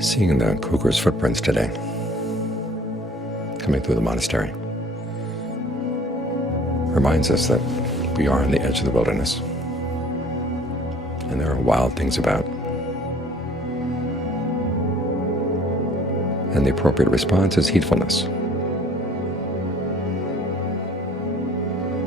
Seeing the cougar's footprints today, coming through the monastery, reminds us that we are on the edge of the wilderness, and there are wild things about. And the appropriate response is heatfulness.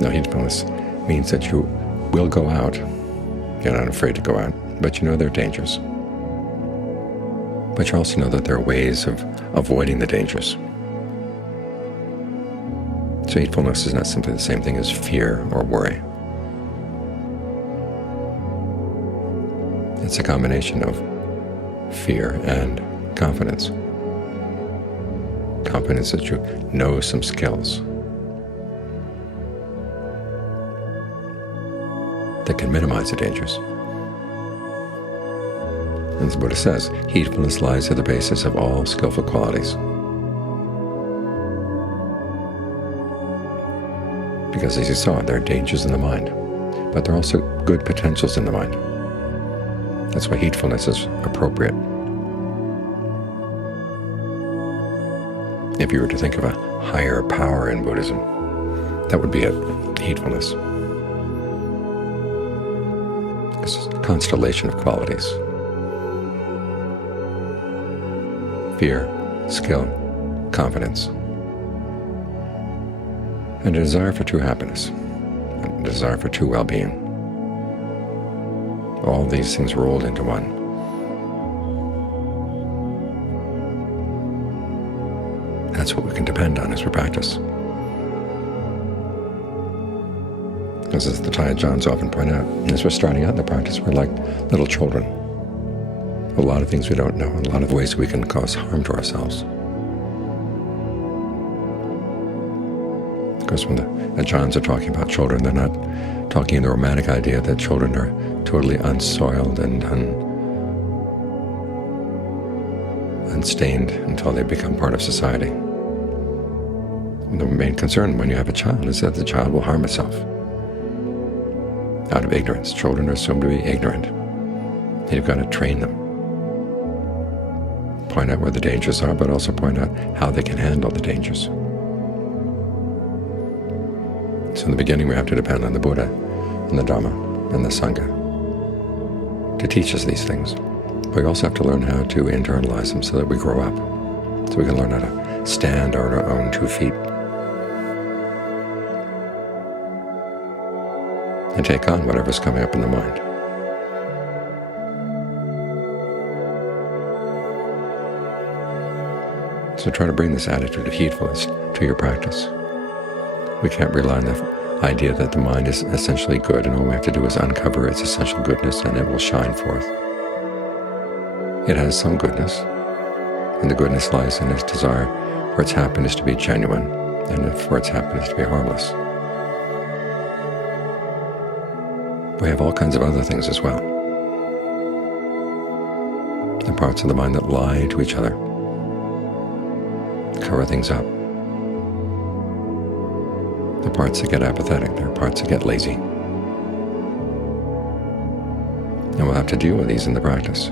Now, heatfulness means that you will go out. You're not afraid to go out, but you know there are dangers. But you also know that there are ways of avoiding the dangers. So heatfulness is not simply the same thing as fear or worry. It's a combination of fear and confidence. Confidence that you know some skills that can minimize the dangers. And as the Buddha says, heatfulness lies at the basis of all skillful qualities. Because as you saw, there are dangers in the mind, but there are also good potentials in the mind. That's why heatfulness is appropriate. If you were to think of a higher power in Buddhism, that would be it, heatfulness. It's a constellation of qualities. Fear, skill, confidence, and a desire for true happiness, a desire for true well-being. All these things rolled into one. That's what we can depend on as we practice. Because as the Thai Ajahns often point out, as we're starting out in the practice, we're like little children. A lot of things we don't know, a lot of ways we can cause harm to ourselves. Because when the Ajahns are talking about children, they're not talking the romantic idea that children are totally unsoiled and unstained until they become part of society. And the main concern when you have a child is that the child will harm itself out of ignorance. Children are assumed to be ignorant. And you've got to train them. Point out where the dangers are, but also point out how they can handle the dangers. So in the beginning, we have to depend on the Buddha and the Dhamma and the Sangha to teach us these things. But we also have to learn how to internalize them so that we grow up, so we can learn how to stand on our own 2 feet and take on whatever's coming up in the mind. So try to bring this attitude of heatfulness to your practice. We can't rely on the idea that the mind is essentially good, and all we have to do is uncover its essential goodness, and it will shine forth. It has some goodness, and the goodness lies in its desire for its happiness to be genuine, and for its happiness to be harmless. We have all kinds of other things as well. The parts of the mind that lie to each other, cover things up. The parts that get apathetic, there are parts that get lazy. And we'll have to deal with these in the practice.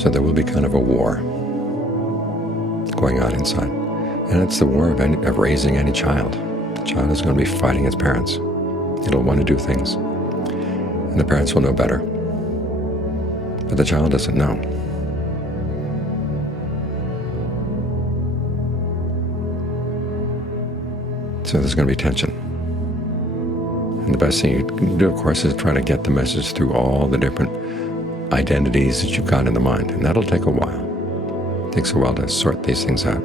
So there will be kind of a war going on inside. And it's the war of raising any child. The child is going to be fighting its parents. It'll want to do things. And the parents will know better. But the child doesn't know. So there's going to be tension. And the best thing you can do, of course, is try to get the message through all the different identities that you've got in the mind. And that'll take a while. It takes a while to sort these things out.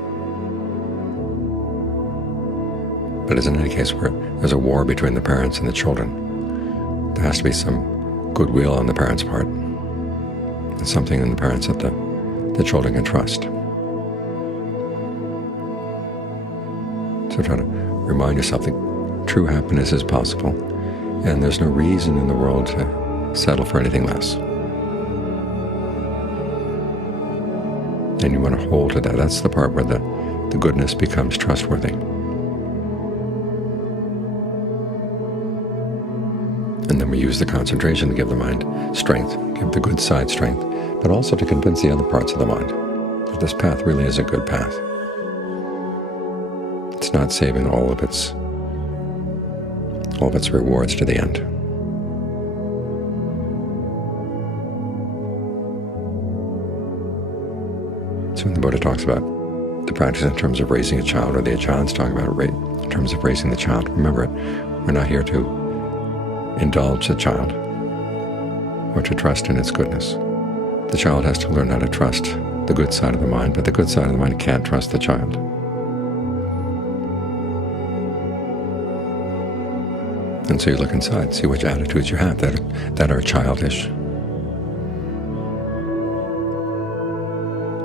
But as in any case where there's a war between the parents and the children, there has to be some goodwill on the parents' part. It's something in the parents that the children can trust. So try to remind yourself that true happiness is possible, and there's no reason in the world to settle for anything less. And you want to hold to that. That's the part where the goodness becomes trustworthy. And then we use the concentration to give the mind strength, give the good side strength, but also to convince the other parts of the mind that this path really is a good path. It's not saving all of its rewards to the end. So when the Buddha talks about the practice in terms of raising a child, or the Acharyas talk about it in terms of raising the child, remember it. We're not here to indulge the child or to trust in its goodness. The child has to learn how to trust the good side of the mind, but the good side of the mind can't trust the child. And so you look inside, see which attitudes you have that are childish,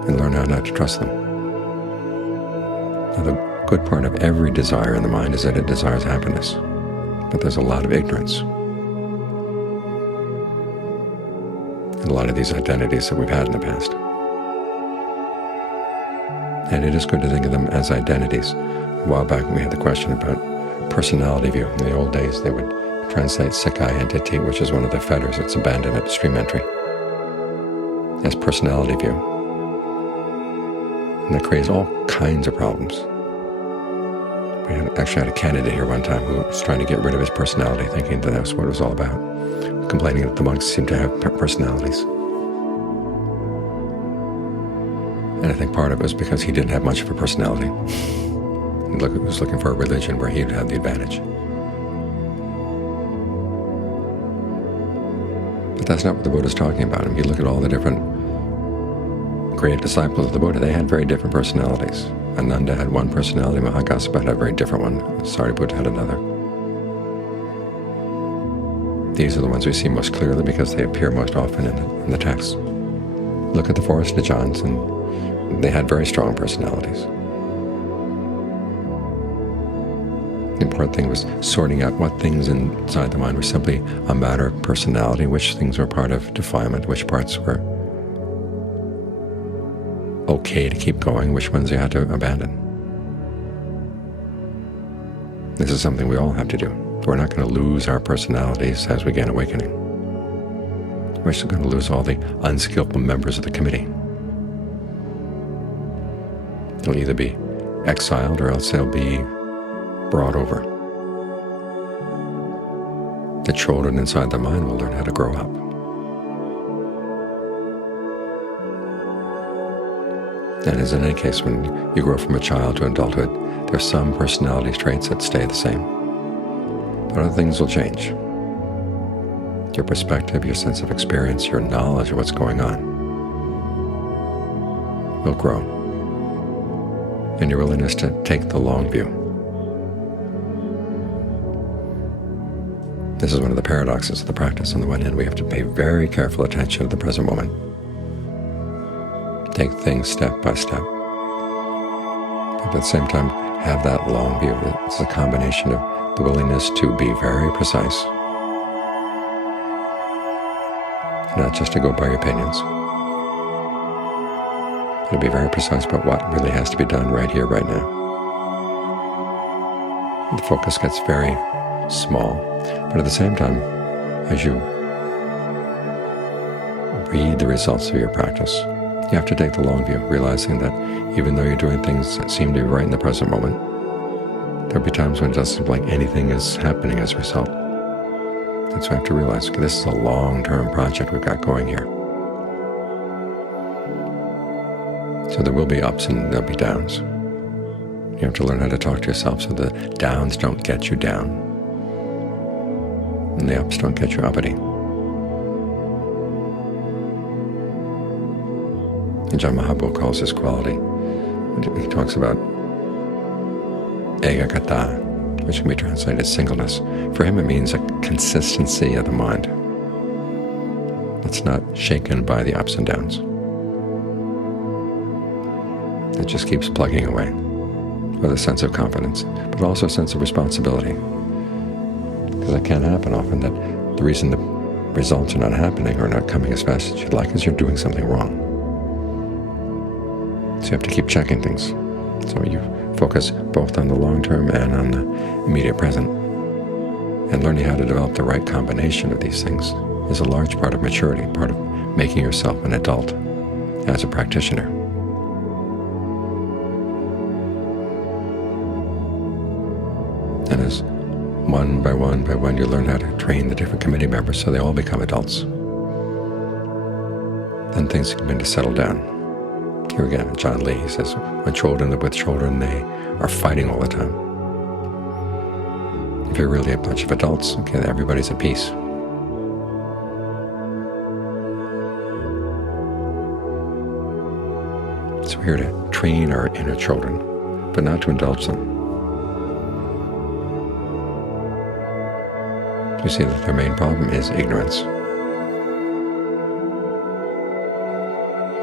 and learn how not to trust them. Now, the good part of every desire in the mind is that it desires happiness, but there's a lot of ignorance. And a lot of these identities that we've had in the past. And it is good to think of them as identities. A while back when we had the question about personality view. In the old days they would translate sekai entity, which is one of the fetters that's abandoned at stream entry, as personality view. And that creates all kinds of problems. We actually had a candidate here one time who was trying to get rid of his personality, thinking that that's what it was all about, complaining that the monks seemed to have personalities. And I think part of it was because he didn't have much of a personality. He was looking for a religion where he'd have the advantage. But that's not what the Buddha's talking about. If you look at all the different great disciples of the Buddha, they had very different personalities. Ananda had one personality, Mahakassapa had a very different one, Sariputta had another. These are the ones we see most clearly because they appear most often in the text. Look at the Forest Ajahns, and they had very strong personalities. The important thing was sorting out what things inside the mind were simply a matter of personality, which things were part of defilement, which parts were okay to keep going, which ones you had to abandon. This is something we all have to do. We're not going to lose our personalities as we gain awakening. We're still going to lose all the unskillful members of the committee. They'll either be exiled or else they'll be brought over. The children inside the mind will learn how to grow up. And as in any case, when you grow from a child to adulthood, there are some personality traits that stay the same. But other things will change. Your perspective, your sense of experience, your knowledge of what's going on will grow. And your willingness to take the long view. This is one of the paradoxes of the practice. On the one hand, we have to pay very careful attention to the present moment. Take things step by step. But at the same time, have that long view. It's a combination of the willingness to be very precise, not just to go by your opinions, but to be very precise about what really has to be done right here, right now. The focus gets very small, but at the same time, as you read the results of your practice, you have to take the long view, realizing that even though you're doing things that seem to be right in the present moment, there'll be times when it doesn't seem like anything is happening as a result. And so we have to realize this is a long-term project we've got going here. So there will be ups and there'll be downs. You have to learn how to talk to yourself so the downs don't get you down, and the ups don't get you uppity. And John Mahaprabhu calls this quality, he talks about egakata, which can be translated as singleness. For him it means a consistency of the mind. It's not shaken by the ups and downs. It just keeps plugging away with a sense of confidence, but also a sense of responsibility. Because it can happen often that the reason the results are not happening or not coming as fast as you'd like is you're doing something wrong. So you have to keep checking things. So you focus both on the long term and on the immediate present. And learning how to develop the right combination of these things is a large part of maturity, part of making yourself an adult as a practitioner. And as one by one, you learn how to train the different committee members so they all become adults, then things begin to settle down. Here again, John Lee says, when children live with children, they are fighting all the time. If you're really a bunch of adults, okay, everybody's at peace. So we're here to train our inner children, but not to indulge them. You see that their main problem is ignorance.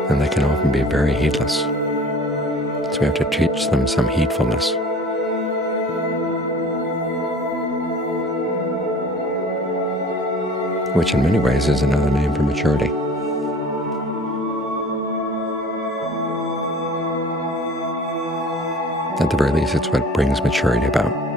And they can often be very heedless. So we have to teach them some heatfulness. Which in many ways is another name for maturity. At the very least, it's what brings maturity about.